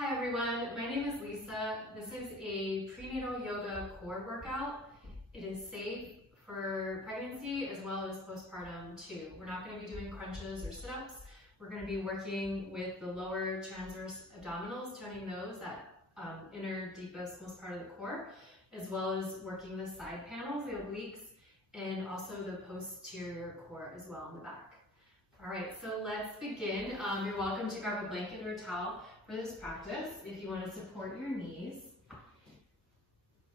Hi everyone, my name is Lisa. This is a prenatal yoga core workout. It is safe for pregnancy as well as postpartum too. We're not going to be doing crunches or sit-ups. We're going to be working with the lower transverse abdominals, toning those, that inner deepest most part of the core, as well as working the side panels, the obliques, and also the posterior core as well in the back. All right, so let's begin. You're welcome to grab a blanket or a towel for this practice if you want to support your knees.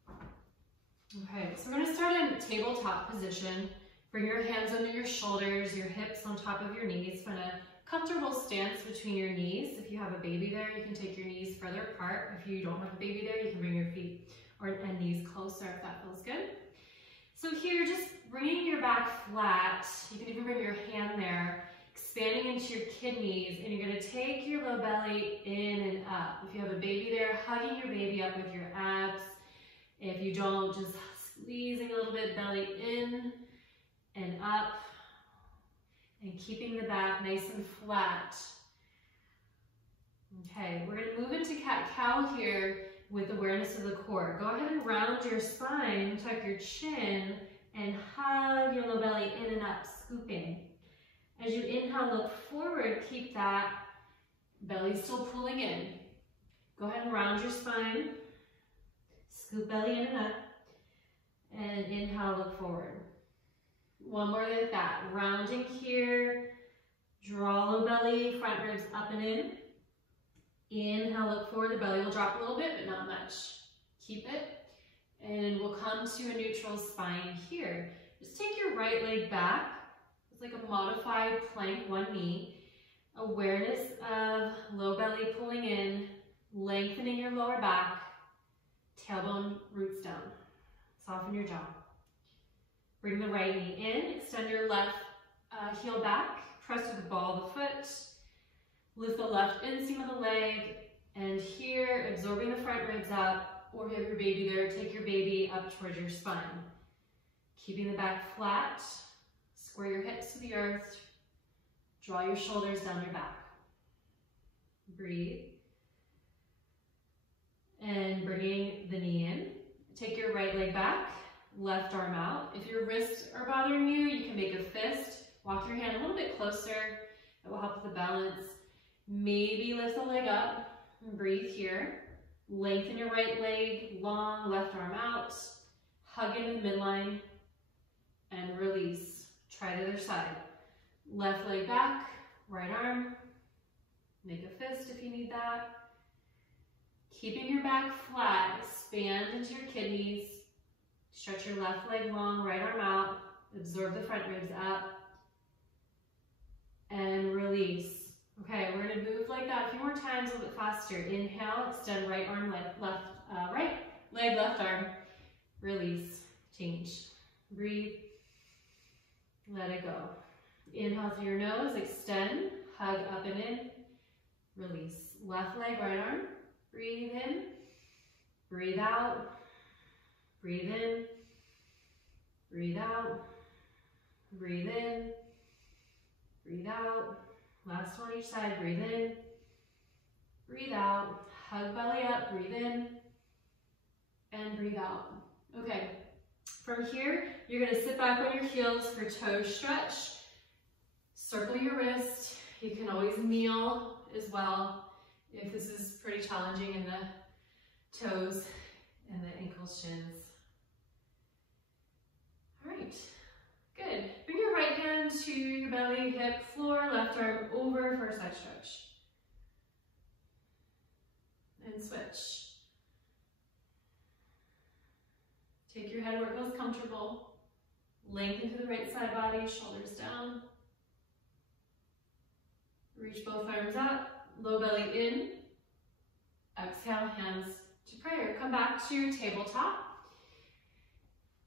Okay, so we're going to start in tabletop position. Bring your hands under your shoulders, your hips on top of your knees. Find a comfortable stance between your knees. If you have a baby there, you can take your knees further apart. If you don't have a baby there, you can bring your feet and knees closer if that feels good. So here, just bringing your back flat. You can even bring your hand there, expanding into your kidneys, and you're going to take your low belly in and up. If you have a baby there, hugging your baby up with your abs. If you don't, just squeezing a little bit, belly in and up, and keeping the back nice and flat. Okay, we're going to move into cat-cow here with awareness of the core. Go ahead and round your spine, tuck your chin, and hug your low belly in and up, scooping. As you inhale, look forward, keep that belly still pulling in. Go ahead and round your spine, scoop belly in and up, and inhale, look forward. One more like that, rounding here, draw low belly, front ribs up and in. Inhale, look forward, the belly will drop a little bit, but not much. Keep it, and we'll come to a neutral spine here. Just take your right leg back. It's like a modified plank, one knee. Awareness of low belly pulling in, lengthening your lower back, tailbone roots down. Soften your jaw. Bring the right knee in, extend your left heel back, press to the ball of the foot, lift the left inseam of the leg, and here, absorbing the front ribs up, or if you have your baby there, take your baby up towards your spine. Keeping the back flat, square your hips to the earth, draw your shoulders down your back. Breathe. And bringing the knee in. Take your right leg back, left arm out. If your wrists are bothering you, you can make a fist. Walk your hand a little bit closer. It will help with the balance. Maybe lift the leg up and breathe here. Lengthen your right leg, long, left arm out. Hug in the midline and release. Try the other side. Left leg back, right arm. Make a fist if you need that. Keeping your back flat, expand into your kidneys. Stretch your left leg long, right arm out. Absorb the front ribs up. And release. Okay, we're going to move like that a few more times, a little bit faster. Inhale, extend right arm, right leg, left arm. Release, change. Breathe. Let it go. Inhale through your nose, extend, hug up and in. Release. Left leg, right arm. Breathe in. Breathe out. Breathe in. Breathe out. Breathe in. Breathe out. Last one each side. Breathe in. Breathe out. Hug belly up. Breathe in. And breathe out. Okay. From here, you're going to sit back on your heels for toe stretch. Circle your wrist. You can always kneel as well if this is pretty challenging in the toes and the ankles, shins. All right. Good. Bring your right hand to your belly, hip, floor, left arm over for a side stretch. And switch. Take your head where it feels comfortable. Lengthen to the right side body, shoulders down. Reach both arms up, low belly in. Exhale, hands to prayer. Come back to your tabletop.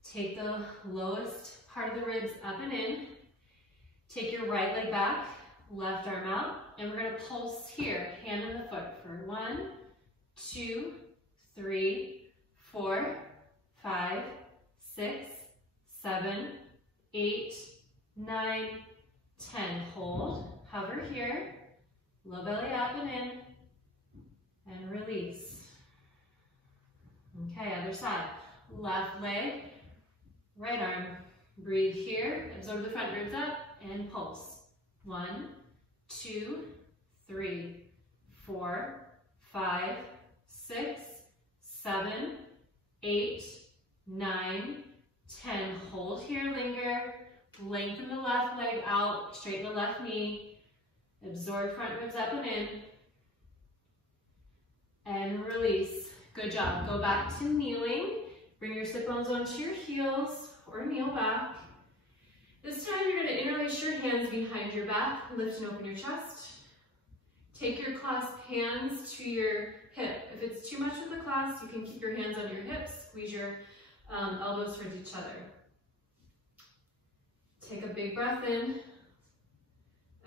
Take the lowest part of the ribs up and in. Take your right leg back, left arm out, and we're going to pulse here, hand on the foot for 1, 2, 3, 4, 5, 6, 7, 8, 9, 10. Hold, hover here, low belly up and in, and other side. Left leg, right arm. Breathe here, absorb the front ribs up, and pulse. 1, 2, 3, 4, 5, 6, 7, 8, 9, 10. Hold here, linger. Lengthen the left leg out, straighten the left knee. Absorb front ribs up and in. And release. Good job. Go back to kneeling. Bring your sit bones onto your heels or kneel back. This time you're going to interlace your hands behind your back. Lift and open your chest. Take your clasped hands to your hip. If it's too much with the clasp, you can keep your hands on your hips. Squeeze your elbows towards each other. Take a big breath in.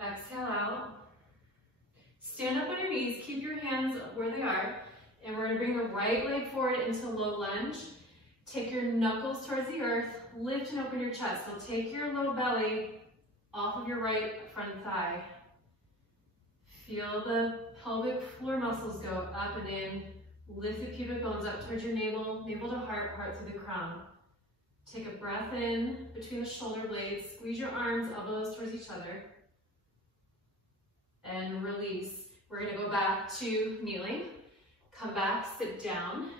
Exhale out. Stand up on your knees. Keep your hands where they are. And we're going to bring the right leg forward into low lunge. Take your knuckles towards the earth. Lift and open your chest. So take your low belly off of your right front thigh. Feel the pelvic floor muscles go up and in. Lift the pubic bones up towards your navel, navel to heart, heart through the crown. Take a breath in between the shoulder blades. Squeeze your arms, elbows towards each other. And release. We're going to go back to kneeling. Come back, sit down.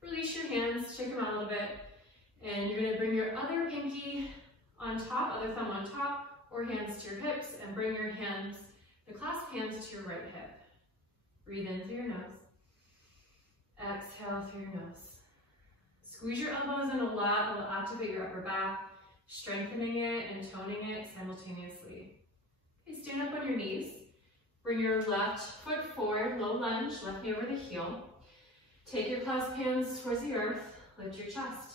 Release your hands, shake them out a little bit. And you're going to bring your other pinky on top, other thumb on top, or hands to your hips, and bring your hands, the clasped hands, to your right hip. Breathe in through your nose. Exhale through your nose. Squeeze your elbows in a lot. It'll activate your upper back, strengthening it and toning it simultaneously. Okay, stand up on your knees. Bring your left foot forward, low lunge, left knee over the heel. Take your clasped hands towards the earth. Lift your chest.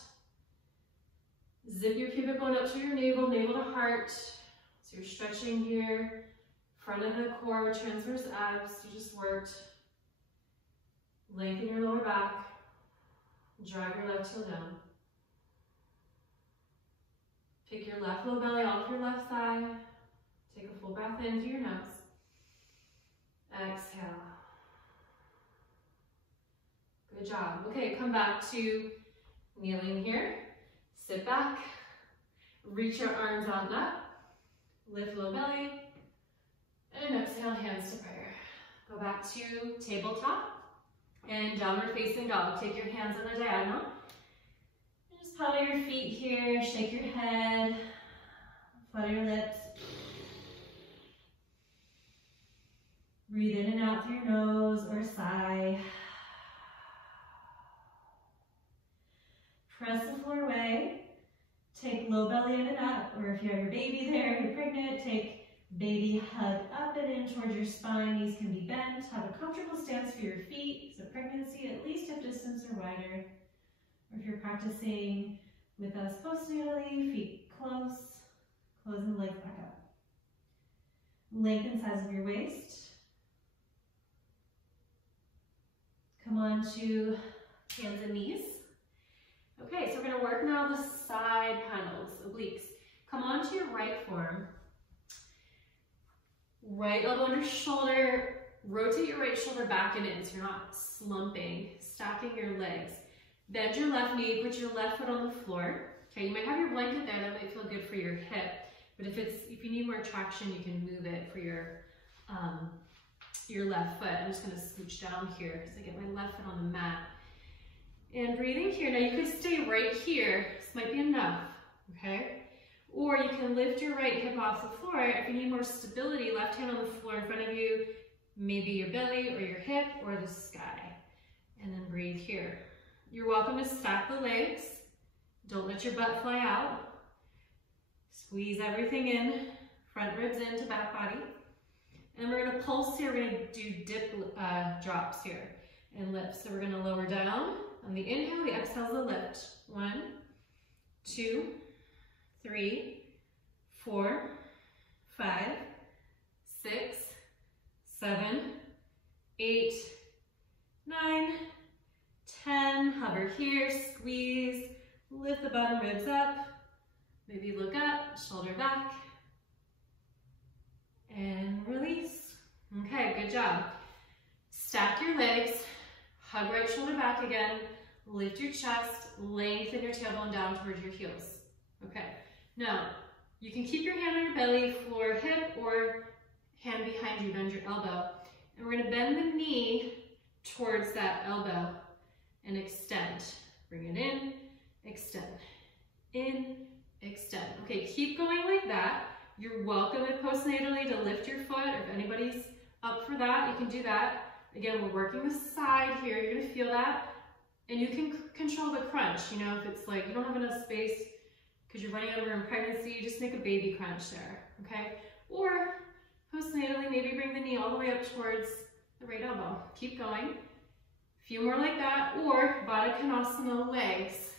Zip your pubic bone up to your navel, navel to heart. So you're stretching here. Front of the core, transverse abs, you just worked. Lengthen your lower back. Drive your left heel down. Pick your left low belly off your left thigh. Take a full breath in through your nose. Exhale. Good job. Okay, come back to kneeling here. Sit back. Reach your arms on up. Lift low belly. And exhale, hands to prayer. Go back to tabletop and downward facing dog. Take your hands on the diagonal. And just paddle your feet here. Shake your head. Flutter your lips. Breathe in and out through your nose or sigh. Press the floor away. Take low belly in and up, or if you have your baby there, you're pregnant, take baby hug up and in towards your spine. Knees can be bent. Have a comfortable stance for your feet. So pregnancy at least hip distance or wider. Or if you're practicing with us postnatally, feet close, closing the legs back up. Lengthen size of your waist. Come on to hands and knees. Okay, so we're going to work now the side panels, obliques. Come on to your right forearm. Right elbow under shoulder. Rotate your right shoulder back and in so you're not slumping, stacking your legs. Bend your left knee, put your left foot on the floor. Okay, you might have your blanket there, that might feel good for your hip. But if you need more traction, you can move it for your left foot. I'm just going to scooch down here so I get my left foot on the mat. And breathing here. Now you could stay right here. This might be enough, okay? Or you can lift your right hip off the floor. If you need more stability, left hand on the floor in front of you, maybe your belly or your hip or the sky. And then breathe here. You're welcome to stack the legs. Don't let your butt fly out. Squeeze everything in, front ribs into back body. And we're going to pulse here. We're going to do dip drops here and lift. So we're going to lower down. On the inhale, the exhale is the lift. 1, 2, 3, 4, 5, 6, 7, 8, 9, 10. Hover here, squeeze, lift the bottom ribs up. Maybe look up, shoulder back. And release. Okay, good job. Stack your legs, hug right shoulder back again. lift your chest, lengthen your tailbone down towards your heels. Okay, now you can keep your hand on your belly, floor, hip, or hand behind you, bend your elbow. And we're gonna bend the knee towards that elbow and extend. Bring it in, extend, in, extend. Okay, keep going like that. You're welcome at postnatally to lift your foot, or if anybody's up for that, you can do that. Again, we're working the side here, you're gonna feel that. And you can control the crunch, you know, if it's like you don't have enough space because you're running out of room in pregnancy, just make a baby crunch there, okay? Or postnatally, maybe bring the knee all the way up towards the right elbow. Keep going. A few more like that, or Baddha Konasana legs.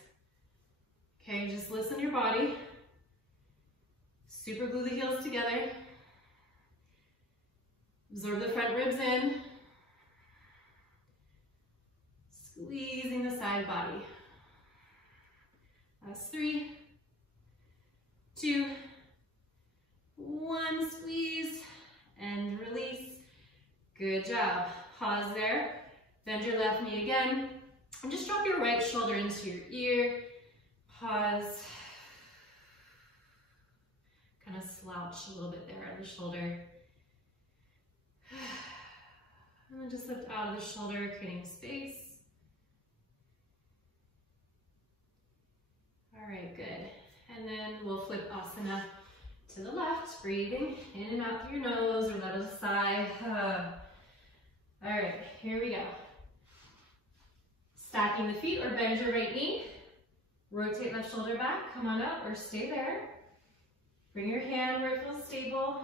Okay, just listen to your body. Super glue the heels together. Absorb the front ribs in. Squeezing the side body. Last 3, 2, 1, squeeze and release. Good job. Pause there. Bend your left knee again. And just drop your right shoulder into your ear. Pause. Kind of slouch a little bit there on the shoulder. And then just lift out of the shoulder, creating space. All right, good. And then we'll flip asana to the left, breathing in and out through your nose or let us sigh. All right, here we go. Stacking the feet or bend your right knee. Rotate left shoulder back, come on up or stay there. Bring your hand where it feels stable.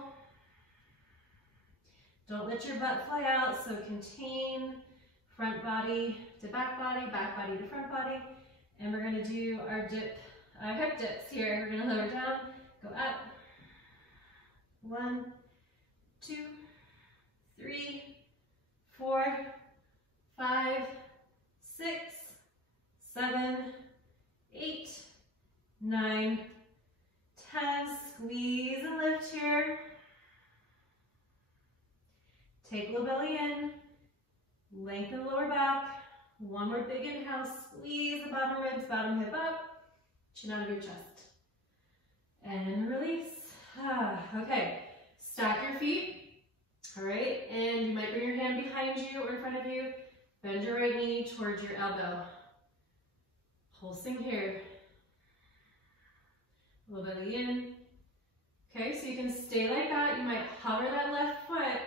Don't let your butt fly out, so contain front body to back body to front body. And we're gonna do our dip, hip dips here. We're gonna lower down, go up. 1, 2, 3, 4, 5, 6, 7, 8, 9, 10. Squeeze and lift here. Take low belly in. Lengthen the lower back. One more big inhale. Squeeze the bottom ribs, bottom hip up. Chin out of your chest. And release. Okay. Stack your feet. All right. And you might bring your hand behind you or in front of you. Bend your right knee towards your elbow. Pulsing here. Low belly in. Okay, so you can stay like that. You might hover that left foot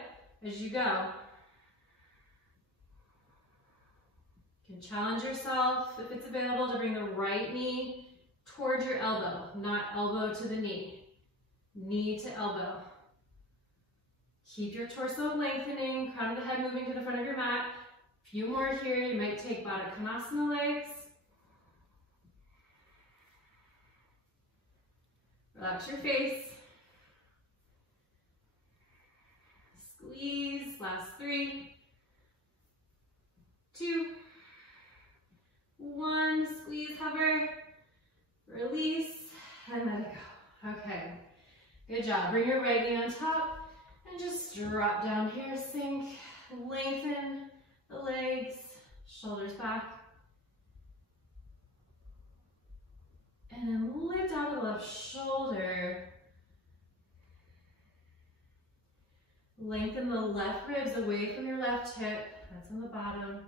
as you go. You can challenge yourself, if it's available, to bring the right knee towards your elbow, not elbow to the knee. Knee to elbow. Keep your torso lengthening, crown of the head moving to the front of your mat. A few more here. You might take Baddha Konasana legs. Relax your face. Squeeze. Last 3, 2, 1. Squeeze, hover, release, and let it go. Okay, good job. Bring your right knee on top and just drop down here. Sink, lengthen the legs, shoulders back. And then lift out the left shoulder. Lengthen the left ribs away from your left hip. That's on the bottom.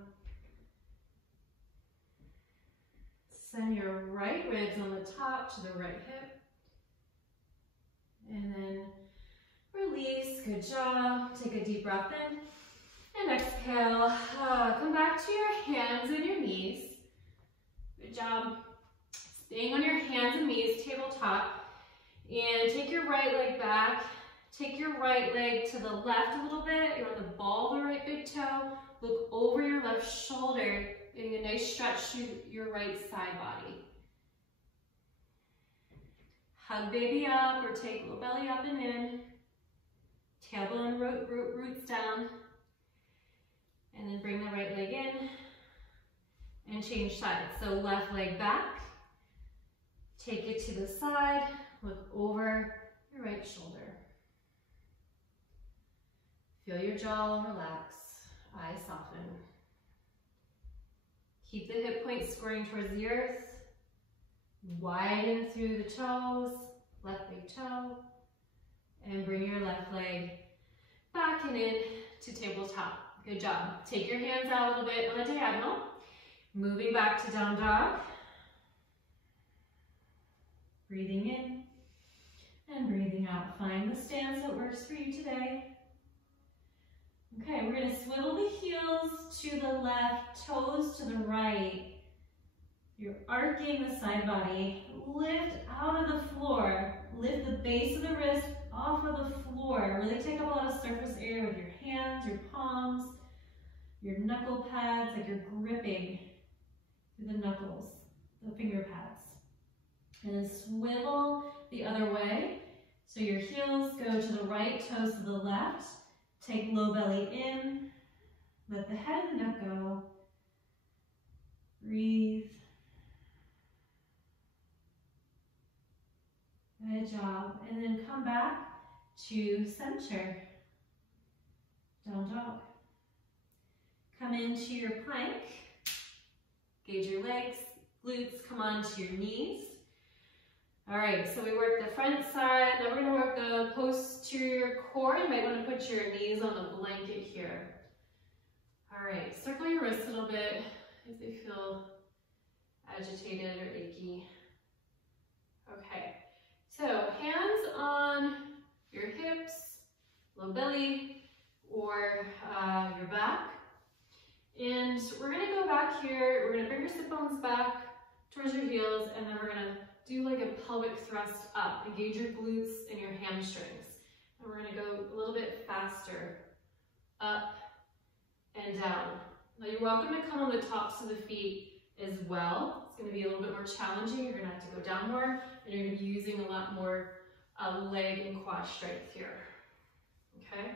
Send your right ribs on the top to the right hip. And then release. Good job. Take a deep breath in. And exhale. Come back to your hands and your knees. Good job. Staying on your hands and knees, tabletop. And take your right leg back. Take your right leg to the left a little bit. You're on the ball of the right big toe. Look over your left shoulder, getting a nice stretch through your right side body. Hug baby up or take low belly up and in. Tailbone roots down. And then bring the right leg in and change sides. So left leg back. Take it to the side. Look over your right shoulder. Feel your jaw relax, eyes soften. Keep the hip points scoring towards the earth. Widen through the toes, left big toe. And bring your left leg back and in to tabletop. Good job. Take your hands out a little bit on the diagonal. Moving back to down dog. Breathing in and breathing out. Find the stance that works for you today. Okay, we're going to swivel the heels to the left, toes to the right. You're arcing the side body. Lift out of the floor. Lift the base of the wrist off of the floor. Really take up a lot of surface area with your hands, your palms, your knuckle pads, like you're gripping through the knuckles, the finger pads. And then swivel the other way. So your heels go to the right, toes to the left. Take low belly in. Let the head and the neck go. Breathe. Good job. And then come back to center. Down dog. Come into your plank. Gauge your legs, glutes, come onto your knees. All right, so we work the front side. Now we're going to work the posterior core. You might want to put your knees on the blanket here. All right, circle your wrists a little bit if they feel agitated or achy. Okay, so hands on your hips, low belly, or your back. And we're going to go back here. We're going to bring your sit bones back towards your heels, and then we're going to do like a pelvic thrust up. Engage your glutes and your hamstrings. And we're going to go a little bit faster. Up and down. Now you're welcome to come on the tops of the feet as well. It's going to be a little bit more challenging. You're going to have to go down more, and you're going to be using a lot more leg and quad strength here. Okay?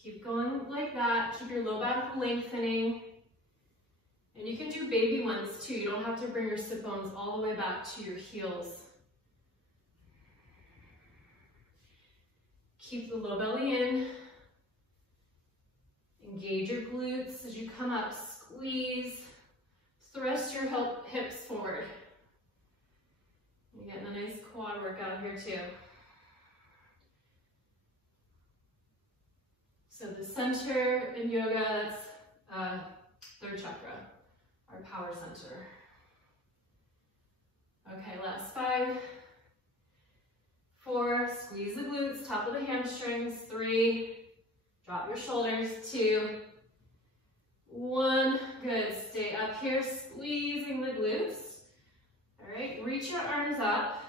Keep going like that. Keep your low back lengthening. And you can do baby ones too. You don't have to bring your sit bones all the way back to your heels. Keep the low belly in. Engage your glutes as you come up. Squeeze. Thrust your hips forward. You're getting a nice quad workout here too. So the center in yoga, that's third chakra, our power center. Okay, last 5, 4, squeeze the glutes, top of the hamstrings, 3, drop your shoulders, 2, 1, good, stay up here, squeezing the glutes. All right, reach your arms up,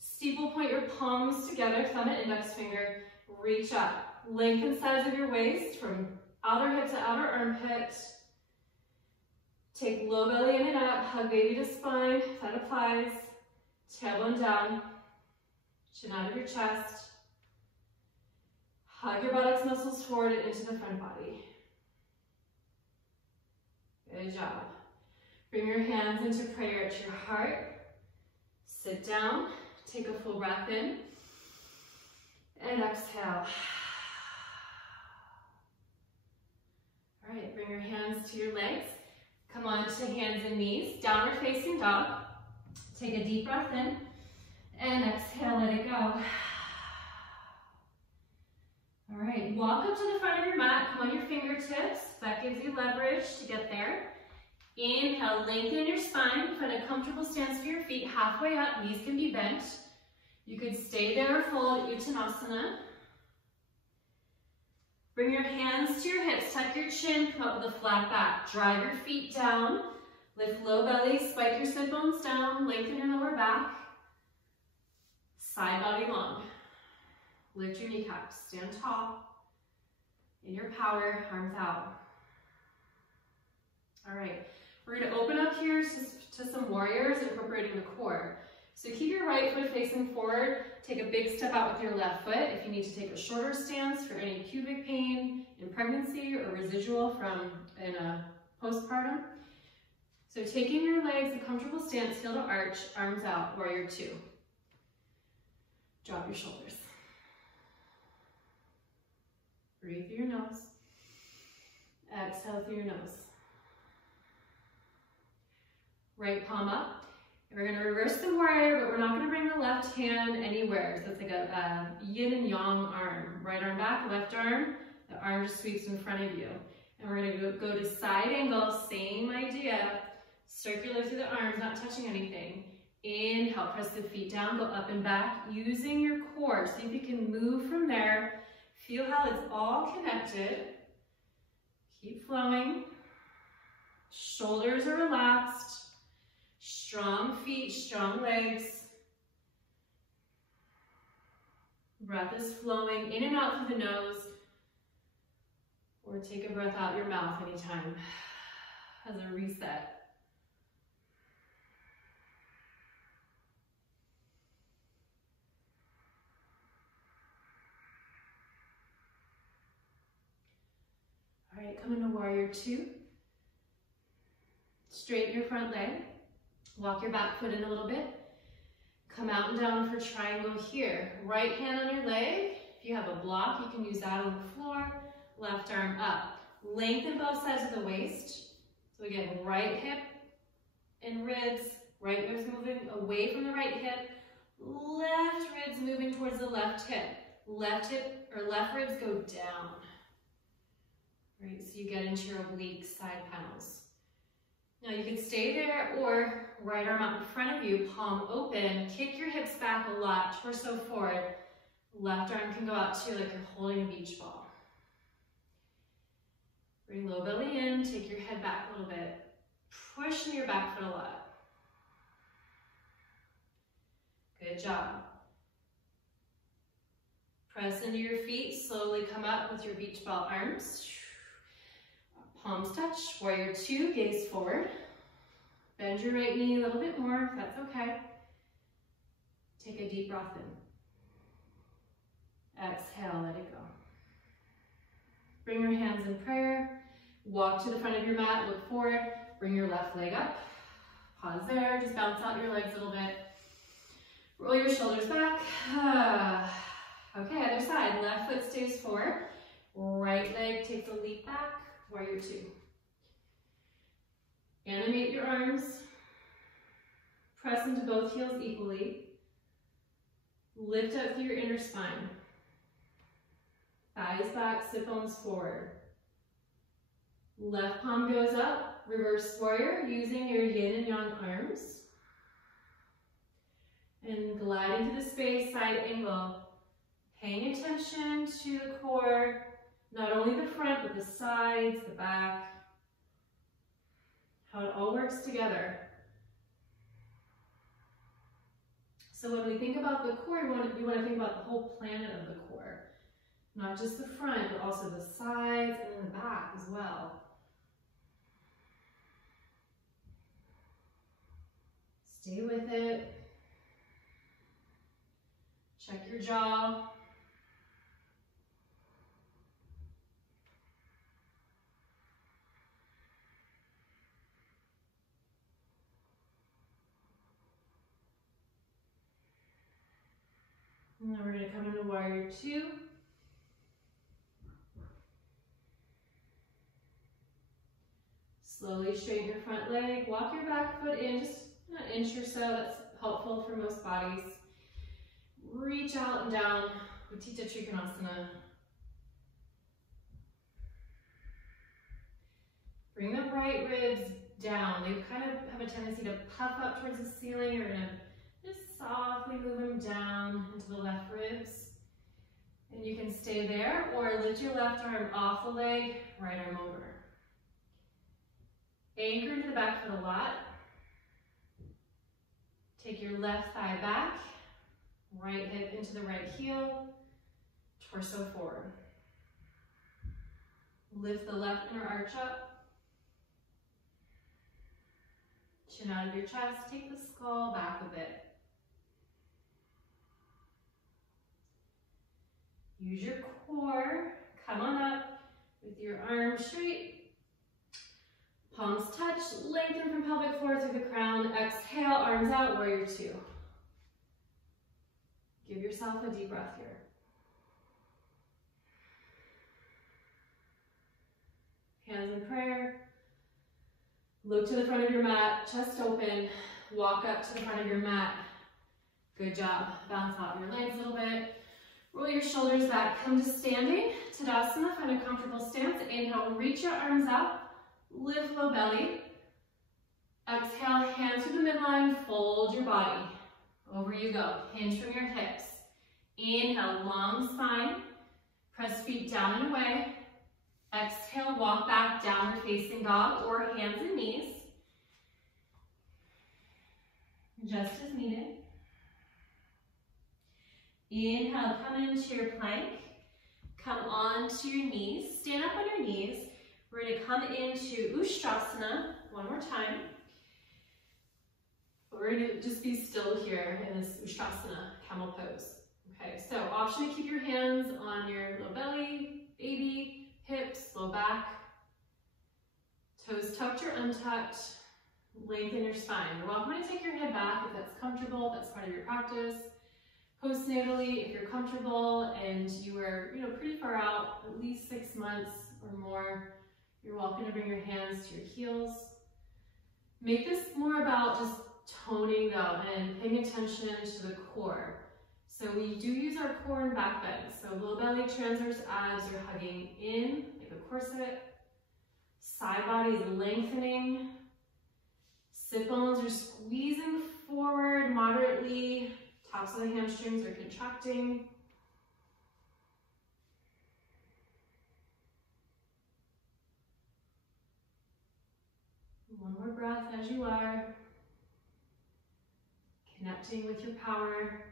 steeple point your palms together, thumb and index finger, reach up. Lengthen sides of your waist from outer hip to outer armpit. Take low belly in and up, hug baby to spine, if that applies. Tailbone down, chin out of your chest. Hug your buttocks muscles forward and into the front body. Good job. Bring your hands into prayer at your heart. Sit down, take a full breath in, and exhale. All right, bring your hands to your legs. Come on to hands and knees, downward facing dog. Take a deep breath in and exhale, let it go. All right, walk up to the front of your mat, come on your fingertips. That gives you leverage to get there. Inhale, lengthen your spine, find a comfortable stance for your feet, halfway up, knees can be bent. You could stay there or fold, Uttanasana. Bring your hands to your hips, tuck your chin, come up with a flat back. Drive your feet down, lift low belly, spike your sit bones down, lengthen your lower back. Side body long. Lift your kneecaps, stand tall. In your power, arms out. All right, we're gonna open up here to some warriors, incorporating the core. So keep your right foot facing forward. Take a big step out with your left foot. If you need to take a shorter stance for any pubic pain in pregnancy or residual from in a postpartum. So taking your legs, a comfortable stance, heel to arch, arms out, warrior 2. Drop your shoulders. Breathe through your nose. Exhale through your nose. right palm up. And we're gonna reverse the warrior, but we're not gonna bring the left hand anywhere. So it's like a yin and yang arm. Right arm back, left arm, the arm just sweeps in front of you. And we're gonna go to side angle, same idea. Circular through the arms, not touching anything. Inhale, press the feet down, go up and back, using your core. See if you can move from there. Feel how it's all connected. Keep flowing. Shoulders are relaxed. Strong feet, strong legs. Breath is flowing in and out through the nose. Or take a breath out your mouth anytime as a reset. All right, come into warrior two. Straighten your front leg. Walk your back foot in a little bit. Come out and down for triangle here. Right hand on your leg. If you have a block, you can use that on the floor. Left arm up. Lengthen both sides of the waist. So again, right hip and ribs. Right ribs moving away from the right hip. Left ribs moving towards the left hip. Left hip or left ribs go down. Right, so you get into your oblique side panels. Now you can stay there or right arm out in front of you, palm open, kick your hips back a lot, torso forward. Left arm can go out too, like you're holding a beach ball. Bring low belly in, take your head back a little bit. Push in your back foot a lot. Good job. Press into your feet, slowly come up with your beach ball arms. Palms touch, warrior two, gaze forward. Bend your right knee a little bit more, if that's okay. Take a deep breath in. Exhale, let it go. Bring your hands in prayer. Walk to the front of your mat, look forward. Bring your left leg up. Pause there, just bounce out your legs a little bit. Roll your shoulders back. Okay, other side. Left foot stays forward. Right leg takes a leap back. Warrior two. Animate your arms. Press into both heels equally. Lift up through your inner spine. Thighs back, sit bones forward. Left palm goes up. Reverse warrior using your yin and yang arms. And gliding through the space, side angle. Paying attention to the core. Not only the front, but the sides, the back. How it all works together. So when we think about the core, we want to think about the whole planet of the core. Not just the front, but also the sides and then the back as well. Stay with it. Check your jaw. Now we're going to come into warrior two. Slowly straighten your front leg. Walk your back foot in just an inch or so. That's helpful for most bodies. Reach out and down. Utthita Trikonasana. Bring the right ribs down. They kind of have a tendency to puff up towards the ceiling. You're going to just softly move them down into the left ribs. And you can stay there or lift your left arm off the leg, right arm over. Anchor into the back foot a lot. Take your left thigh back, right hip into the right heel, torso forward. Lift the left inner arch up. Chin out of your chest, take the skull back a bit. Use your core, come on up with your arms straight. Palms touch, lengthen from pelvic floor through the crown. Exhale, arms out, warrior two. Give yourself a deep breath here. Hands in prayer. Look to the front of your mat, chest open. Walk up to the front of your mat. Good job. Bounce out your legs a little bit. Roll your shoulders back. Come to standing. Tadasana. Find a comfortable stance. Inhale, reach your arms up. Lift low belly. Exhale, hands to the midline. Fold your body. Over you go. Hinge from your hips. Inhale, long spine. Press feet down and away. Exhale, walk back, downward facing dog or hands and knees. Just as needed. Inhale, come into your plank. Come onto your knees. Stand up on your knees. We're going to come into Ustrasana one more time. We're going to just be still here in this Ustrasana, camel pose. Okay, so option to keep your hands on your low belly, baby, hips, low back, toes tucked or untucked, lengthen your spine. You're welcome to take your head back if that's comfortable, if that's part of your practice. Postnatally, if you're comfortable and you are pretty far out, at least 6 months or more, you're welcome to bring your hands to your heels. Make this more about just toning though and paying attention to the core. So we do use our core and back bend. So low belly, transverse abs are hugging in like a corset. Side body is lengthening. Sit bones are squeezing forward moderately. Tops of the hamstrings are contracting. One more breath as you are. Connecting with your power.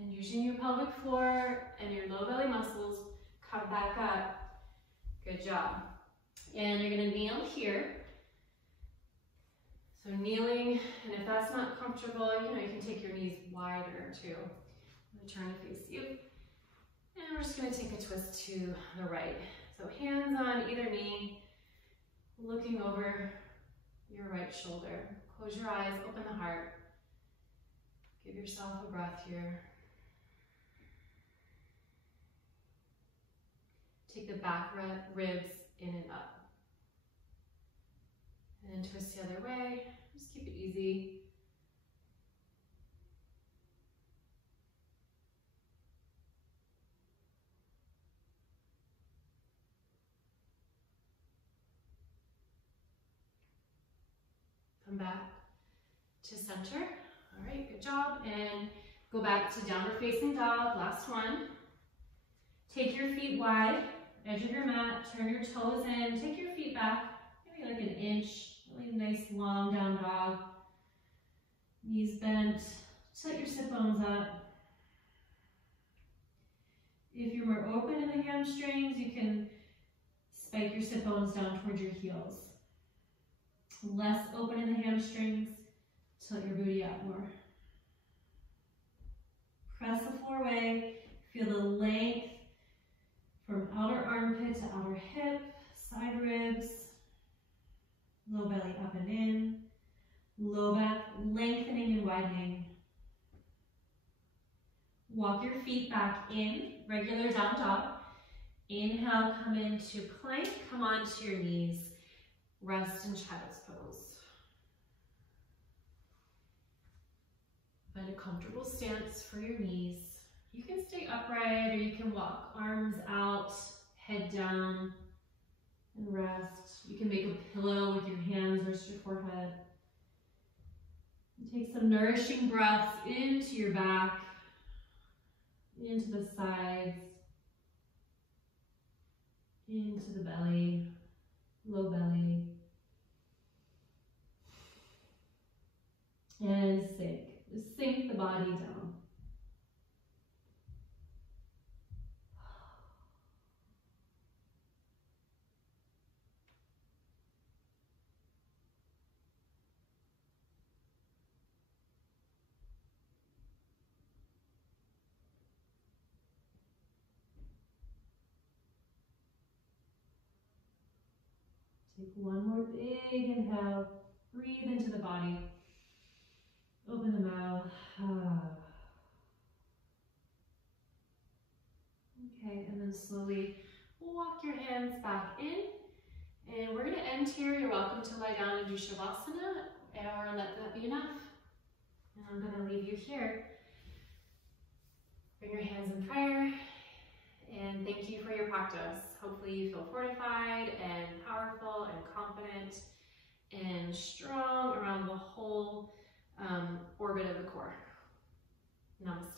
And using your pelvic floor and your low belly muscles, come back up. Good job. And you're going to kneel here. So kneeling, and if that's not comfortable, you can take your knees wider too. I'm going to turn to face you. And we're just going to take a twist to the right. So hands on either knee, looking over your right shoulder. Close your eyes, open the heart. Give yourself a breath here. Take the back ribs in and up. And then twist the other way. Just keep it easy. Come back to center. All right, good job. And go back to downward facing dog. Last one. Take your feet wide, edge of your mat, turn your toes in, take your feet back, maybe like an inch, really nice long down dog. Knees bent, set your sit bones up. If you're more open in the hamstrings, you can spike your sit bones down towards your heels. Less open in the hamstrings, tilt your booty up more. Press the floor away, feel the length from outer armpit to outer hip, side ribs, low belly up and in, low back lengthening and widening. Walk your feet back in, regular down dog. Inhale, come into plank, come onto your knees. Rest in child's pose. Find a comfortable stance for your knees. You can stay upright or you can walk arms out, head down, and rest. You can make a pillow with your hands, rest your forehead. And take some nourishing breaths into your back, into the sides, into the belly, low belly. And sink. Just sink the body down. Take one more big inhale. Breathe into the body. Open the mouth. Okay, and then slowly walk your hands back in. And we're going to end here. You're welcome to lie down and do Shavasana or let that be enough. And I'm going to leave you here. Bring your hands in prayer. And thank you for your practice. Hopefully you feel fortified and powerful and confident and strong around the whole orbit of the core. Namaste.